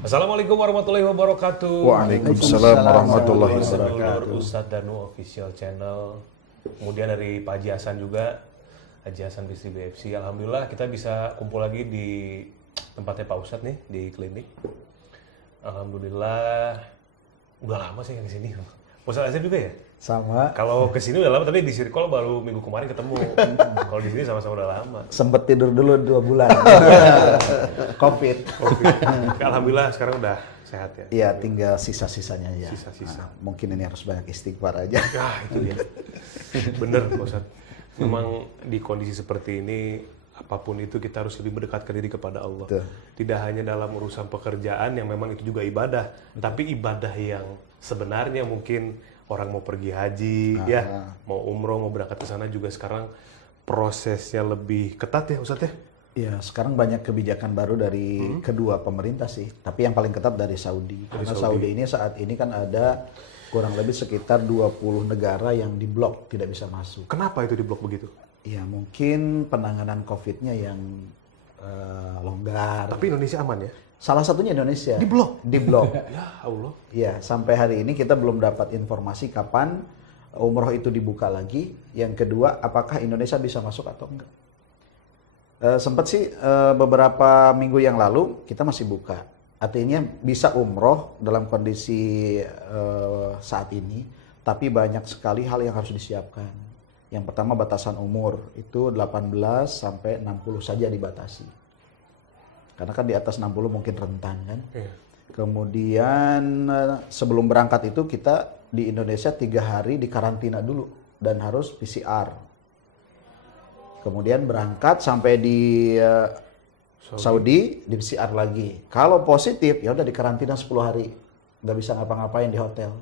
Assalamualaikum warahmatullahi wabarakatuh. Waalaikumsalam warahmatullahi wabarakatuh. Sedulur Ustadz Danu Official Channel. Kemudian dari Pak Haji Hasan juga, Haji Hasan Bisri BFC. Alhamdulillah kita bisa kumpul lagi di tempatnya Pak Ustadz nih, di klinik. Alhamdulillah, udah lama sih yang kesini. Ustadz Azhar juga ya? Sama. Kalau kesini udah lama, tapi di Circle baru minggu kemarin ketemu. Kalau di sini sama-sama udah lama. Sempet tidur dulu 2 bulan. COVID. Alhamdulillah sekarang udah sehat ya? Iya, tinggal sisa-sisanya ya. Sisa-sisa. Mungkin ini harus banyak istighfar aja. Ah, itu dia. Bener, Pak Ustadz. Memang di kondisi seperti ini, apapun itu kita harus lebih mendekatkan diri kepada Allah. Betul. Tidak hanya dalam urusan pekerjaan yang memang itu juga ibadah, tapi ibadah yang sebenarnya mungkin orang mau pergi haji, ya, mau umroh, mau berangkat ke sana juga sekarang prosesnya lebih ketat ya Ustadz ya? Iya, sekarang banyak kebijakan baru dari kedua pemerintah sih. Tapi yang paling ketat dari Saudi. Karena Saudi ini saat ini kan ada kurang lebih sekitar 20 negara yang diblok, tidak bisa masuk. Kenapa itu diblok begitu? Ya mungkin penanganan COVID-nya yang longgar. Tapi Indonesia aman ya? Salah satunya Indonesia. Diblok? Diblok. Ya Allah. Ya, sampai hari ini kita belum dapat informasi kapan umroh itu dibuka lagi. Yang kedua, apakah Indonesia bisa masuk atau enggak. Sempat sih beberapa minggu yang lalu kita masih buka. Artinya bisa umroh dalam kondisi saat ini, tapi banyak sekali hal yang harus disiapkan. Yang pertama batasan umur, itu 18 sampai 60 saja dibatasi. Karena kan di atas 60 mungkin rentan kan. Iya. Kemudian sebelum berangkat itu kita di Indonesia 3 hari di karantina dulu dan harus PCR. Kemudian berangkat sampai di Saudi di PCR lagi. Kalau positif ya udah di karantina 10 hari. Nggak bisa ngapa-ngapain di hotel.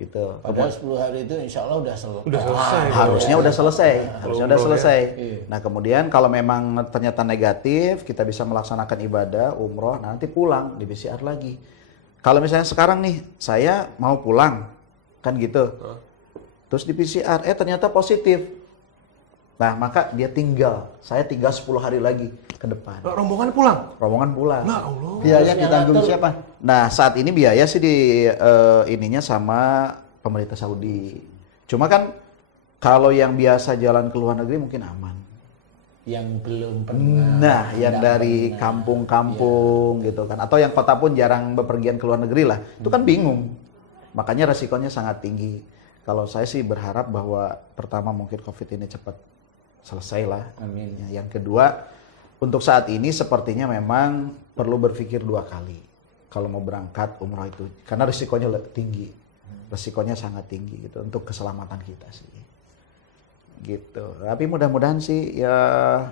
Gitu. Padahal 10 hari itu insya Allah udah selesai. Harusnya udah selesai. Harusnya udah selesai. Iya. Nah kemudian kalau memang ternyata negatif, kita bisa melaksanakan ibadah, umroh, nanti pulang di PCR lagi. Kalau misalnya sekarang nih, saya mau pulang, kan gitu. Terus di PCR, ternyata positif. Nah maka dia saya tinggal 10 hari lagi ke depan. Rombongan pulang? Rombongan pulang. Nah Allah. Biaya ditanggung siapa? Nah saat ini biaya sih di ininya sama pemerintah Saudi. Cuma kan kalau yang biasa jalan ke luar negeri mungkin aman. Yang belum pernah. Nah yang dari kampung-kampung gitu kan. Atau yang kota pun jarang bepergian ke luar negeri lah. Itu kan bingung. Makanya resikonya sangat tinggi. Kalau saya sih berharap bahwa pertama mungkin COVID ini cepat selesai lah. Amin. Yang kedua, untuk saat ini sepertinya memang perlu berpikir 2 kali kalau mau berangkat umroh itu, karena risikonya tinggi, risikonya sangat tinggi gitu untuk keselamatan kita sih, gitu. Tapi mudah-mudahan sih ya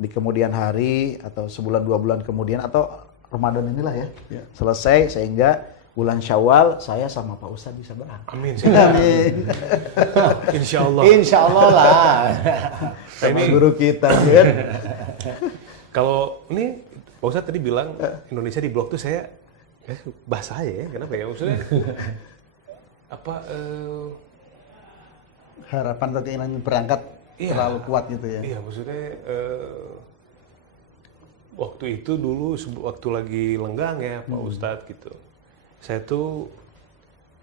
di kemudian hari atau sebulan 2 bulan kemudian atau Ramadan inilah ya. Selesai sehingga bulan Syawal saya sama Pak Ustadz bisa berangkat. Amin. Amin. Insya Allah. Insya Allah lah. Sama guru kita kan. Kalau ini Pak Ustadz tadi bilang Indonesia di blok tuh saya bahasa ya, kenapa ya maksudnya? Harapan atau keinginan berangkat terlalu kuat gitu ya. Iya, maksudnya waktu itu dulu waktu lagi lenggang ya Pak Ustadz gitu. Saya tuh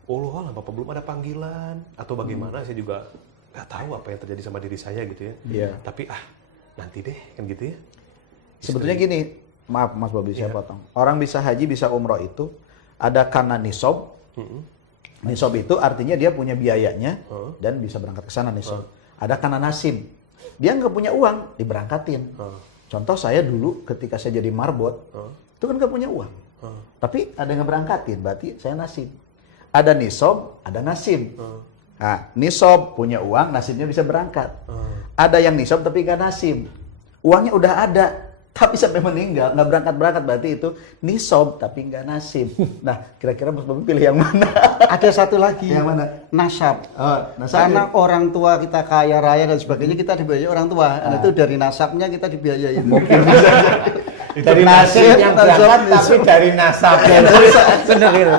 Allah apa belum ada panggilan atau bagaimana saya juga nggak tahu apa yang terjadi sama diri saya gitu ya. Iya. Tapi nanti deh kan gitu ya. Sebetulnya gini, maaf Mas Bobi saya potong. Orang bisa haji bisa umroh itu ada karena nisob. Nisob itu artinya dia punya biayanya dan bisa berangkat ke sana nisob. Ada karena nasib. Dia nggak punya uang diberangkatin. Contoh saya dulu ketika saya jadi marbot itu kan nggak punya uang. Tapi ada yang berangkatin, berarti saya nasib. Ada nisob, ada nasib. Nah, nisob punya uang, nasibnya bisa berangkat. Ada yang nisob tapi nggak nasib. Uangnya udah ada, tapi sampai meninggal, nggak berangkat-berangkat, berarti itu nisob tapi nggak nasib. Nah, kira-kira Mas Bobi pilih yang mana? Ada satu lagi. Yang mana? Nasab. Nasab Karena orang tua kita kaya raya dan sebagainya, kita dibiayai orang tua. Nah, itu dari nasabnya kita dibiayai. Mungkin bisa. Dari nasib yang berangkat tapi dari nasab. Benar gitu.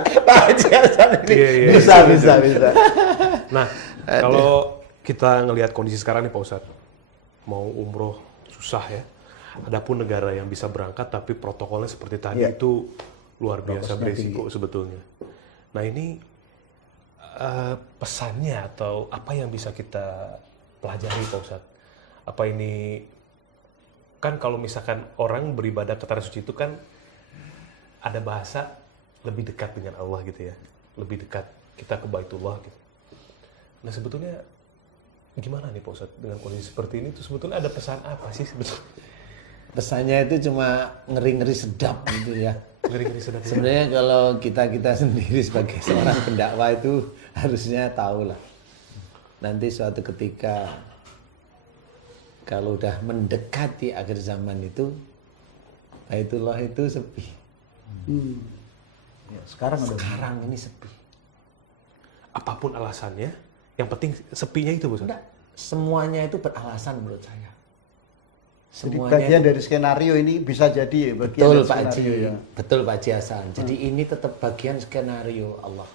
Bisa. Nah, kalau kita ngelihat kondisi sekarang nih Pak Ustadz, mau umroh susah ya. Adapun negara yang bisa berangkat tapi protokolnya seperti tadi itu luar biasa berisiko sebetulnya. Nah ini pesannya atau apa yang bisa kita pelajari Pak Ustadz? Apa ini, kan kalau misalkan orang beribadah ke tanah suci itu kan ada bahasa lebih dekat dengan Allah gitu ya, lebih dekat kita ke Baitullah gitu. Nah sebetulnya gimana nih Pak Ustadz dengan kondisi seperti ini tuh sebetulnya ada pesan apa sih sebetulnya? Pesannya itu cuma ngeri-ngeri sedap gitu ya. Ngeri-ngeri sedap. Sebenarnya kalau kita sendiri sebagai seorang pendakwah itu harusnya tahu lah. Nanti suatu ketika kalau udah mendekati akhir zaman itu, Baitullah itu sepi. Ya, sekarang ini sepi. Apapun alasannya, yang penting sepinya itu Bu. Enggak, semuanya itu beralasan menurut saya. Jadi bagian dari skenario ini bisa jadi bagian betul dari Pak skenario Haji, ya. betul Pak Haji Hasan. Jadi ini tetap bagian skenario Allah.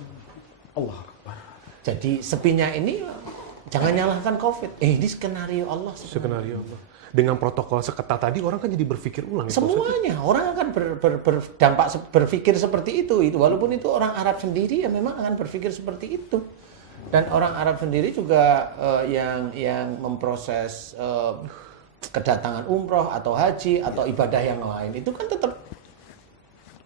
Jadi sepinya ini jangan nyalahkan COVID. Ini skenario Allah. Skenario Allah. Dengan protokol seketat tadi orang kan jadi berpikir ulang. Semuanya orang akan berdampak berpikir seperti itu. Walaupun itu orang Arab sendiri ya memang akan berpikir seperti itu. Dan orang Arab sendiri juga yang memproses kedatangan umroh atau haji atau ibadah yang lain itu kan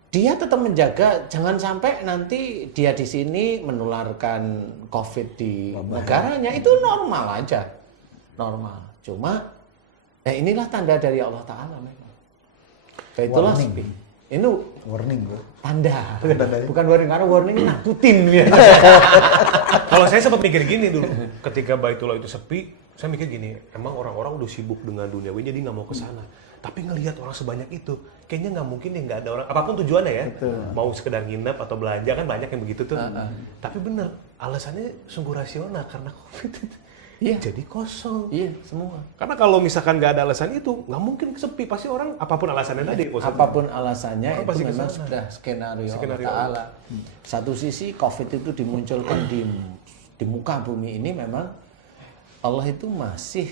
dia tetap menjaga jangan sampai nanti dia di sini menularkan COVID di negaranya. Itu normal aja, normal. Cuma inilah tanda dari Allah Ta'ala memang. Itulah sepi. Ini warning bro. Tanda. Bukan warning, karena warning nakutin ya. Kalau saya sempat mikir gini dulu, ketika Baitullah itu sepi, saya mikir gini, emang orang-orang udah sibuk dengan duniawi jadi nggak mau ke sana. Tapi ngelihat orang sebanyak itu, kayaknya nggak mungkin ya nggak ada orang. Apapun tujuannya ya, mau sekedar nginep atau belanja kan banyak yang begitu tuh. Tapi bener, alasannya sungguh rasional karena COVID. Iya. Jadi kosong. Iya, semua. Karena kalau misalkan nggak ada alasan itu, nggak mungkin sepi. Pasti orang, apapun alasannya tadi. Apapun alasannya, itu memang sudah skenario Allah Ta'ala. Satu sisi COVID itu dimunculkan di muka bumi ini memang Allah itu masih,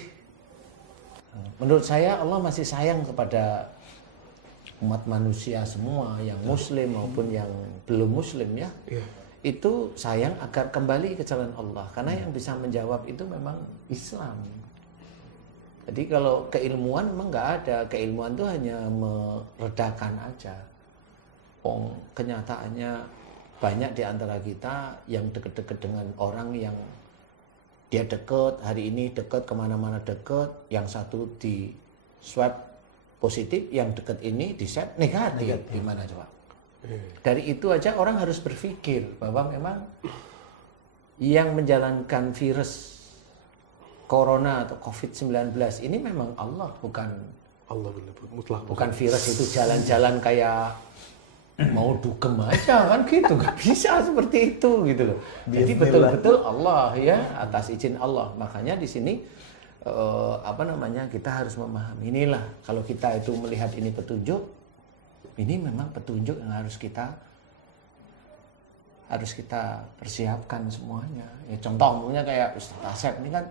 menurut saya Allah masih sayang kepada umat manusia semua, yang muslim maupun yang belum muslim ya. Itu sayang agar kembali ke jalan Allah, karena yang bisa menjawab itu memang Islam. Jadi kalau keilmuan memang nggak ada, keilmuan itu hanya meredakan aja. Kenyataannya banyak di antara kita yang deket-deket dengan orang yang dia deket, hari ini deket, kemana-mana deket, yang satu di swab positif, yang deket ini di swab negatif. Gimana coba? Dari itu aja orang harus berpikir bahwa memang yang menjalankan virus corona atau COVID-19 ini memang Allah, bukan Allah mutlak. Bukan virus itu jalan-jalan kayak mau dugem aja kan gitu, nggak bisa seperti itu gitu loh. Jadi betul-betul Allah ya, atas izin Allah. Makanya di sini kita harus memahami inilah, kalau kita itu melihat ini petunjuk, ini memang petunjuk yang harus kita persiapkan semuanya. Ya contohnya kayak Ustaz Asep ini kan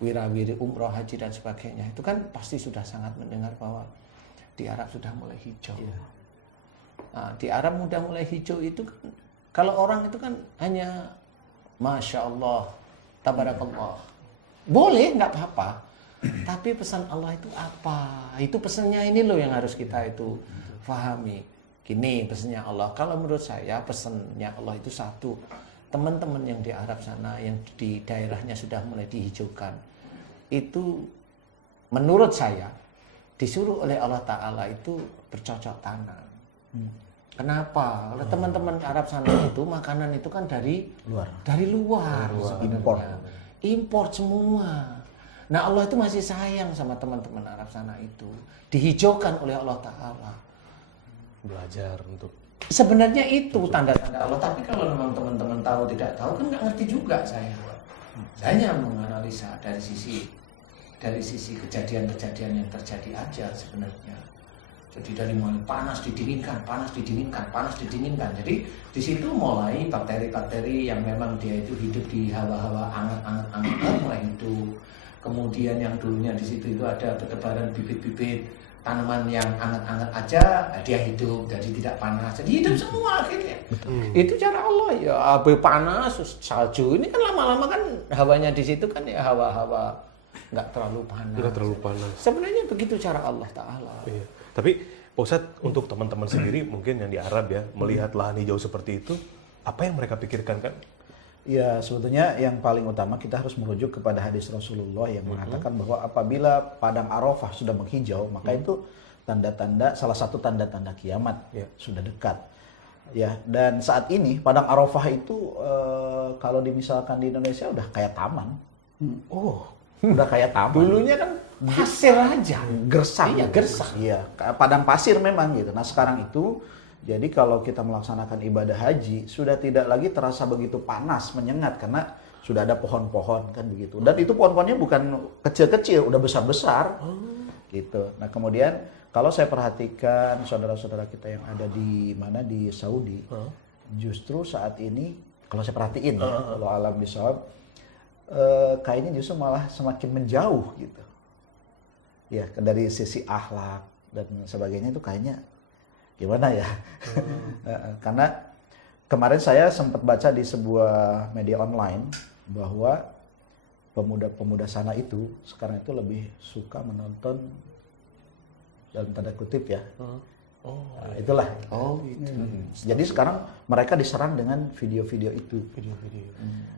wirawiri umroh, haji dan sebagainya. Itu kan pasti sudah sangat mendengar bahwa di Arab sudah mulai hijau. Nah, di Arab sudah mulai hijau itu kan, kalau orang itu kan hanya Masya Allah, Tabarakallah. Boleh, nggak apa-apa. Tapi pesan Allah itu apa? Itu pesannya ini loh yang harus kita itu fahami. Gini pesannya Allah. Kalau menurut saya pesannya Allah itu satu. Teman-teman yang di Arab sana, yang di daerahnya sudah mulai dihijaukan, itu menurut saya disuruh oleh Allah Ta'ala itu bercocok tanam. Kenapa? Oleh teman-teman Arab sana itu makanan itu kan dari luar. Import semua. Nah Allah itu masih sayang sama teman-teman Arab sana itu. Dihijaukan oleh Allah Ta'ala. Belajar untuk sebenarnya itu tanda-tanda Allah. Tapi kalau memang teman-teman tahu tidak tahu kan nggak ngerti juga saya. Saya hanya menganalisa dari sisi kejadian-kejadian yang terjadi aja sebenarnya. Jadi dari mulai panas didinginkan. Jadi di situ mulai bakteri-bakteri yang memang dia itu hidup di hawa-hawa anget mulai hidup. Kemudian yang dulunya di situ itu ada bertebaran bibit-bibit tanaman yang anget-anget aja dia hidup, jadi tidak panas, jadi hidup semua akhirnya. Itu cara Allah ya. Abu panas, salju ini kan lama-lama kan hawanya di situ kan ya hawa-hawa nggak terlalu panas. Nggak terlalu panas. Sebenarnya begitu cara Allah Ta'ala. Iya. Tapi Pak Ustadz, untuk teman-teman sendiri mungkin yang di Arab ya, melihat lahan hijau seperti itu, apa yang mereka pikirkan kan? Ya, sebetulnya yang paling utama kita harus merujuk kepada hadis Rasulullah yang mengatakan bahwa apabila padang Arafah sudah menghijau, maka itu tanda-tanda, salah satu tanda-tanda kiamat sudah dekat. Ya, dan saat ini padang Arafah itu kalau misalkan di Indonesia udah kayak taman. Udah kayak taman. Dulunya kan pasir aja. Gersang. Iya, gersang. Iya, padang pasir memang gitu. Nah, sekarang itu jadi kalau kita melaksanakan ibadah haji sudah tidak lagi terasa begitu panas, menyengat karena sudah ada pohon-pohon kan begitu. Dan itu pohon-pohonnya bukan kecil-kecil, udah besar-besar. Gitu. Nah, kemudian kalau saya perhatikan saudara-saudara kita yang ada di mana di Saudi, justru saat ini kalau saya perhatiin kalau alam bisawab kayaknya justru malah semakin menjauh gitu. Ya, dari sisi akhlak dan sebagainya itu kayaknya gimana ya? Karena kemarin saya sempat baca di sebuah media online bahwa pemuda-pemuda sana itu sekarang itu lebih suka menonton dalam tanda kutip ya. Nah, itulah. Gitu. Jadi sekarang mereka diserang dengan video-video itu.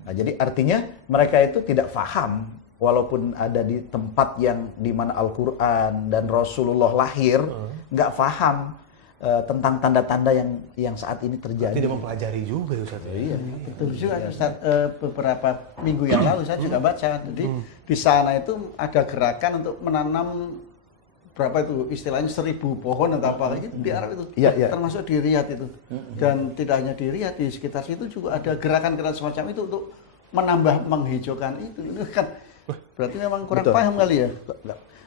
Nah, jadi artinya mereka itu tidak paham walaupun ada di tempat yang di mana Al-Qur'an dan Rasulullah lahir, nggak paham tentang tanda-tanda yang saat ini terjadi. Tidak mempelajari juga Ustaz. Iya, Betul juga Ustaz. Beberapa minggu yang lalu saya juga baca. Jadi di sana itu ada gerakan untuk menanam berapa itu istilahnya 1000 pohon atau apa gitu di Arab itu. Iya. Termasuk di Riyadh itu. Dan tidak hanya di Riyadh, di sekitar situ juga ada gerakan-gerakan semacam itu untuk menambah menghijaukan itu. Itu kan berarti memang kurang paham kali ya.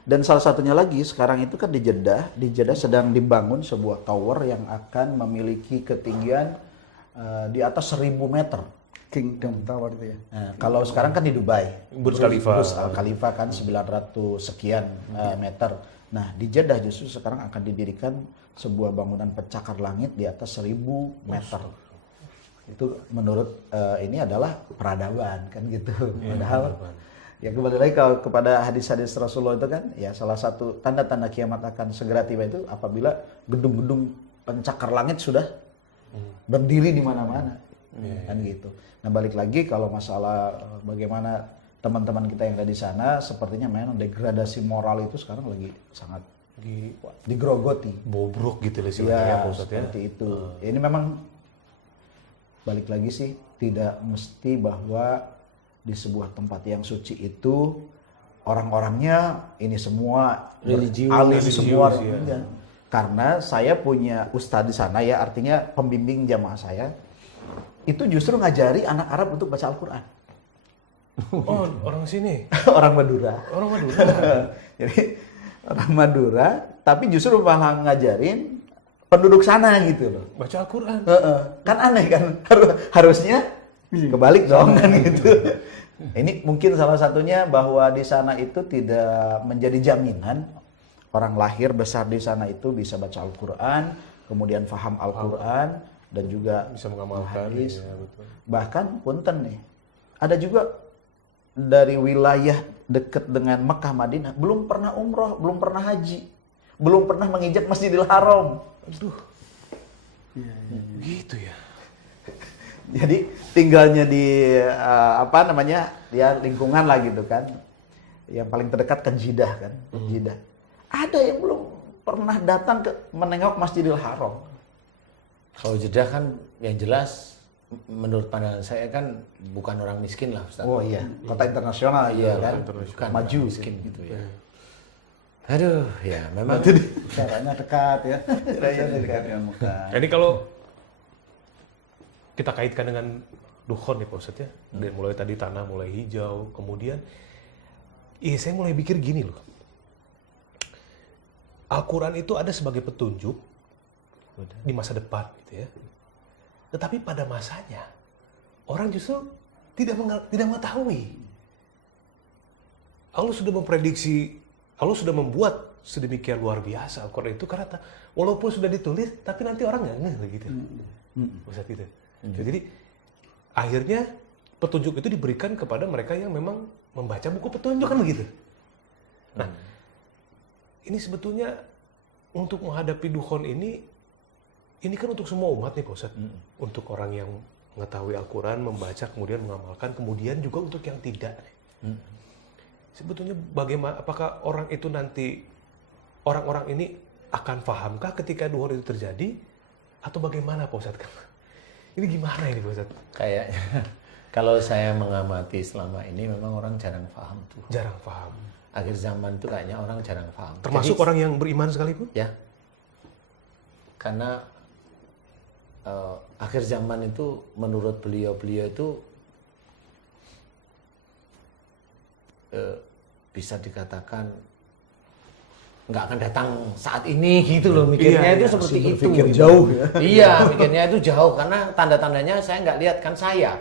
Dan salah satunya lagi sekarang itu kan di Jeddah sedang dibangun sebuah tower yang akan memiliki ketinggian di atas 1000 meter. Kingdom Tower itu ya. Nah, kalau sekarang kan di Dubai, Burj Khalifa. Burj Khalifa kan 900 sekian meter. Nah, di Jeddah justru sekarang akan didirikan sebuah bangunan pencakar langit di atas 1000 meter. Itu menurut ini adalah peradaban kan gitu. Padahal ya kembali lagi kepada hadis-hadis Rasulullah itu kan ya salah satu tanda-tanda kiamat akan segera tiba itu apabila gedung-gedung pencakar langit sudah berdiri di mana-mana kan gitu. Nah, balik lagi kalau masalah bagaimana teman-teman kita yang ada di sana sepertinya memang degradasi moral itu sekarang lagi sangat digrogoti, bobrok gitu lah istilahnya Pak Ustadz ya. Seperti itu. Ini memang balik lagi sih tidak mesti bahwa di sebuah tempat yang suci itu orang-orangnya ini semua alim semua. Ya. Karena saya punya ustadz di sana ya, artinya pembimbing jamaah saya itu justru ngajari anak Arab untuk baca Al-Quran. Oh, orang sini? Orang Madura. Orang Madura. Jadi orang Madura, tapi justru malah ngajarin penduduk sana gitu loh. Baca Al-Quran. Kan aneh kan, harusnya kebalik dong kan gitu. Ini mungkin salah satunya bahwa di sana itu tidak menjadi jaminan orang lahir besar di sana itu bisa baca Al-Quran, kemudian faham Al-Quran dan juga bisa mengamalkan hadis. ya, betul. Bahkan punten nih, ada juga dari wilayah dekat dengan Mekah Madinah belum pernah umroh, belum pernah haji, belum pernah menginjak Masjidil Haram. Aduh. Gitu ya. Jadi tinggalnya di ya lingkungan lah gitu kan. Yang paling terdekat ke Jeddah kan, Jeddah. Ada yang belum pernah datang ke menengok Masjidil Haram. Kalau Jeddah kan yang jelas menurut pandangan saya kan bukan orang miskin lah Ustaz. Oh iya, kota internasional Iya kan. bukan Maju orang miskin gitu ya. Aduh, ya memang Caranya dekat ya. Caranya dekat dengan Mekah. Ini kalau kita kaitkan dengan dukhon nih Pak Ustadz ya, dari mulai tadi tanah mulai hijau, kemudian saya mulai pikir gini loh, Al-Quran itu ada sebagai petunjuk di masa depan gitu ya, tetapi pada masanya orang justru tidak mengetahui. Allah sudah memprediksi, Allah sudah membuat sedemikian luar biasa Al-Quran itu karena walaupun sudah ditulis tapi nanti orang nggak ngeh gitu. Ustaz gitu. Jadi akhirnya petunjuk itu diberikan kepada mereka yang memang membaca buku petunjuk kan begitu. Nah, ini sebetulnya untuk menghadapi dukhon ini kan untuk semua umat nih Pak Ustaz. Untuk orang yang mengetahui Al-Quran, membaca, kemudian mengamalkan, kemudian juga untuk yang tidak. Sebetulnya bagaimana, apakah orang itu nanti, orang-orang ini akan fahamkah ketika dukhon itu terjadi? Atau bagaimana Pak Ustaz? Ini gimana ini Pak Ustaz? Kayaknya kalau saya mengamati selama ini memang orang jarang paham tuh. Jarang paham. Akhir zaman itu kayaknya orang jarang paham. Termasuk jadi, orang yang beriman sekalipun? Ya. Karena akhir zaman itu menurut beliau itu bisa dikatakan nggak akan datang saat ini gitu loh, mikirnya itu seperti itu. Mikir jauh ya. Iya, mikirnya itu jauh karena tanda-tandanya saya nggak lihat kan saya.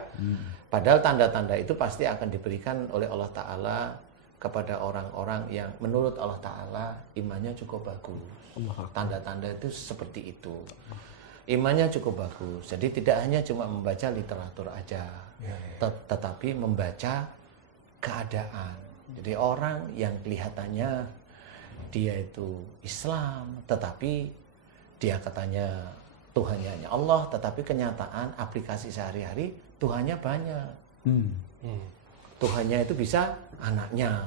Padahal tanda-tanda itu pasti akan diberikan oleh Allah Ta'ala kepada orang-orang yang menurut Allah Ta'ala imannya cukup bagus. Tanda-tanda itu seperti itu. Imannya cukup bagus. Jadi tidak hanya cuma membaca literatur aja, tetapi membaca keadaan. Jadi orang yang kelihatannya dia itu Islam, tetapi dia katanya Tuhannya hanya Allah, tetapi kenyataan aplikasi sehari-hari Tuhannya banyak. Tuhannya itu bisa anaknya.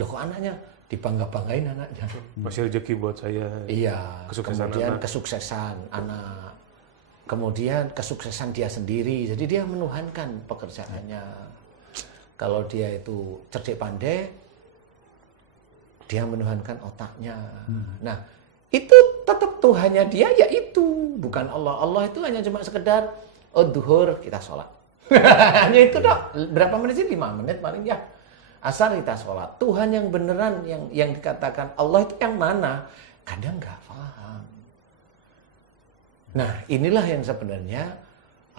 Loh kok anaknya? Dibangga-banggain anaknya. Masih rezeki buat saya. Iya. Kemudian kesuksesan anak. Kemudian kesuksesan dia sendiri. Jadi dia menuhankan pekerjaannya. Kalau dia itu cerdik pandai, dia menuhankan otaknya. Nah, itu tetap Tuhannya dia yaitu bukan Allah. Allah itu hanya cuma sekedar duhur kita sholat. Hanya itu dok. Berapa menit sih? 5 menit paling ya. Asal kita sholat. Tuhan yang beneran yang dikatakan Allah itu yang mana? Kadang nggak paham. Nah, inilah yang sebenarnya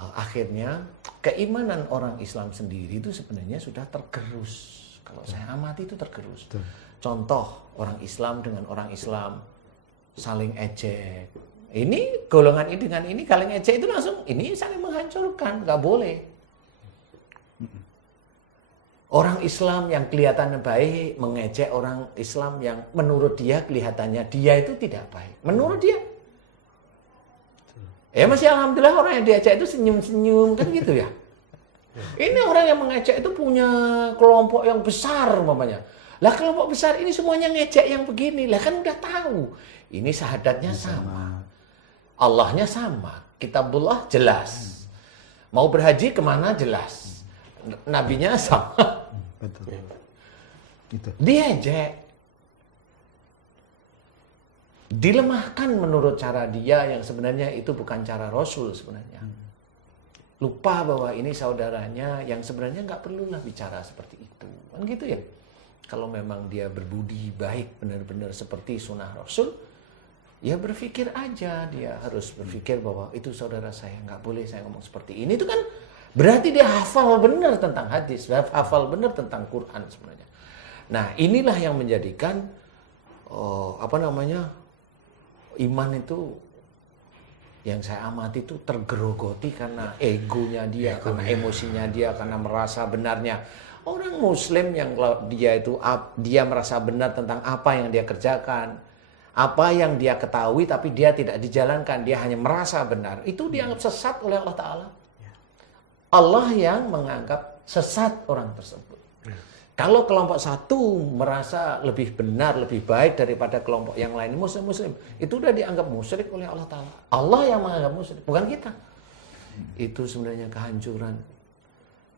akhirnya keimanan orang Islam sendiri itu sebenarnya sudah tergerus. Kalau saya amati itu tergerus. Contoh orang Islam dengan orang Islam saling ejek. Ini golongan ini dengan ini saling ejek itu langsung ini saling menghancurkan, nggak boleh. Orang Islam yang kelihatannya baik mengejek orang Islam yang menurut dia kelihatannya dia itu tidak baik. Menurut dia. Ya masih alhamdulillah orang yang diejek itu senyum-senyum kan gitu ya. Ini orang yang mengejek itu punya kelompok yang besar umpamanya. Lah kelompok besar ini semuanya ngejek yang begini. Lah kan udah tahu. Ini syahadatnya sama. Allahnya sama. Kitabullah jelas. Mau berhaji kemana jelas. Nabinya sama. Betul. Gitu. Diejek. Dilemahkan menurut cara dia yang sebenarnya itu bukan cara Rasul sebenarnya. Lupa bahwa ini saudaranya yang sebenarnya nggak perlulah bicara seperti itu. Kan gitu ya. Kalau memang dia berbudi baik benar-benar seperti sunnah Rasul, ya berpikir aja. Dia harus berpikir bahwa itu saudara saya, nggak boleh saya ngomong seperti ini. Itu kan berarti dia hafal benar tentang hadis, hafal benar tentang Quran sebenarnya. Nah inilah yang menjadikan iman itu yang saya amati itu tergerogoti karena egonya dia, karena emosinya dia, karena merasa benarnya. Orang Muslim yang dia merasa benar tentang apa yang dia kerjakan, apa yang dia ketahui tapi dia tidak dijalankan, dia hanya merasa benar. Itu dianggap sesat oleh Allah Ta'ala. Allah yang menganggap sesat orang tersebut. Kalau kelompok satu merasa lebih benar, lebih baik daripada kelompok yang lain, Muslim, itu udah dianggap musyrik oleh Allah Ta'ala. Allah yang menganggap musyrik, bukan kita. Itu sebenarnya kehancuran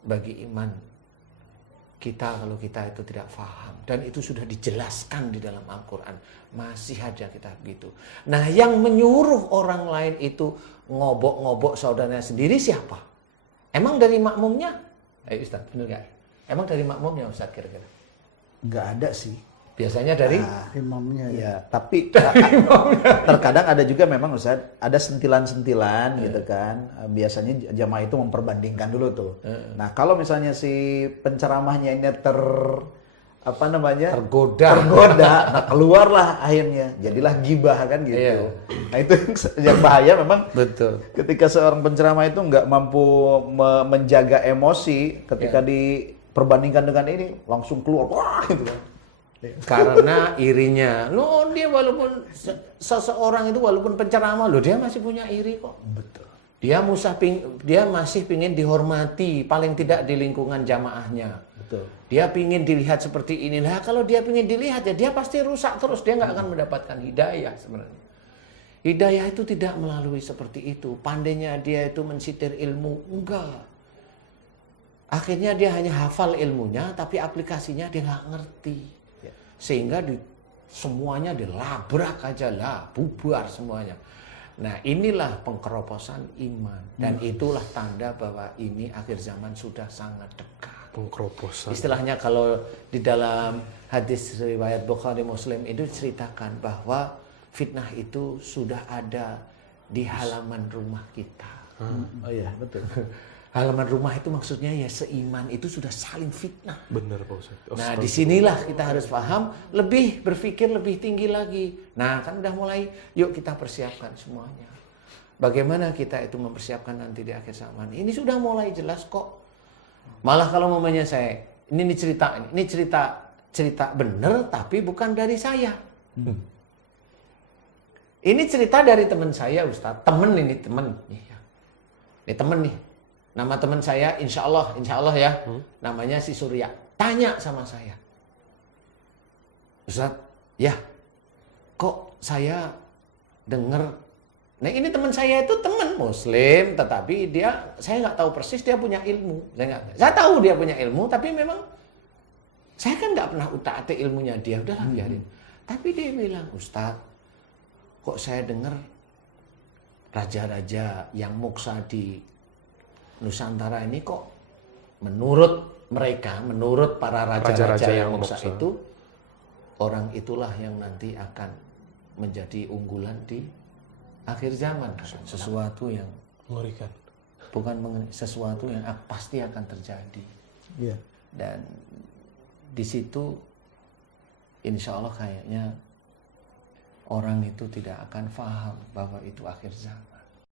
bagi iman kita kalau kita itu tidak paham. Dan itu sudah dijelaskan di dalam Al-Quran. Masih aja kita begitu. Nah yang menyuruh orang lain itu ngobok-ngobok saudaranya sendiri siapa? Emang dari makmumnya? Ustaz, bener gak? Emang dari makmumnya Ustaz kira-kira? Nggak ada sih. Biasanya dari imamnya ya. Tapi terkadang ada juga memang Ustaz, ada sentilan-sentilan gitu kan. Biasanya jamaah itu memperbandingkan dulu tuh. Nah kalau misalnya si penceramahnya ini apa namanya tergoda. Nah keluarlah akhirnya, jadilah gibah kan gitu. Iya. Nah itu yang bahaya memang. Betul. Ketika seorang penceramah itu nggak mampu menjaga emosi, ketika diperbandingkan dengan ini langsung keluar wah gitu kan. Karena irinya, dia walaupun seseorang itu walaupun penceramah dia masih punya iri kok. Betul. Dia masih pingin dihormati, paling tidak di lingkungan jamaahnya. Betul. Dia pingin dilihat seperti inilah. Kalau dia pingin dilihat ya dia pasti rusak terus. Dia nggak akan mendapatkan hidayah sebenarnya. Hidayah itu tidak melalui seperti itu. Pandainya dia itu mensitir ilmu, enggak. Akhirnya dia hanya hafal ilmunya, tapi aplikasinya dia nggak ngerti. Sehingga semuanya dilabrak aja lah, bubar semuanya. Nah inilah pengkeroposan iman. Dan itulah tanda bahwa ini akhir zaman sudah sangat dekat. Pengkeroposan. Istilahnya kalau di dalam hadis riwayat Bukhari Muslim itu diceritakan bahwa fitnah itu sudah ada di halaman rumah kita. Oh iya betul. Halaman rumah itu maksudnya ya seiman itu sudah saling fitnah. Benar Pak Ustaz. Nah disinilah kita harus paham, lebih berpikir lebih tinggi lagi. Nah kan udah mulai, yuk kita persiapkan semuanya. Bagaimana kita itu mempersiapkan nanti di akhir zaman. Ini sudah mulai jelas kok. Malah kalau momennya ini cerita bener tapi bukan dari saya. Ini cerita dari teman saya Ustaz. Temen. Ini temen nih. Nama teman saya insya Allah ya. Namanya si Surya. Tanya sama saya. Ustaz, ya kok saya dengar. Nah ini teman saya itu teman Muslim, tetapi saya nggak tahu persis dia punya ilmu. Saya tahu dia punya ilmu, tapi memang saya kan nggak pernah utak-atik ilmunya dia. Udahlah biarin. Tapi dia bilang, Ustaz, kok saya dengar raja-raja yang muksa di Nusantara ini kok menurut para raja-raja yang muksa itu, orang itulah yang nanti akan menjadi unggulan di akhir zaman. Sesuatu yang Mengerikan. Bukan sesuatu yang pasti akan terjadi. Iya. Dan di situ insya Allah kayaknya orang itu tidak akan paham bahwa itu akhir zaman.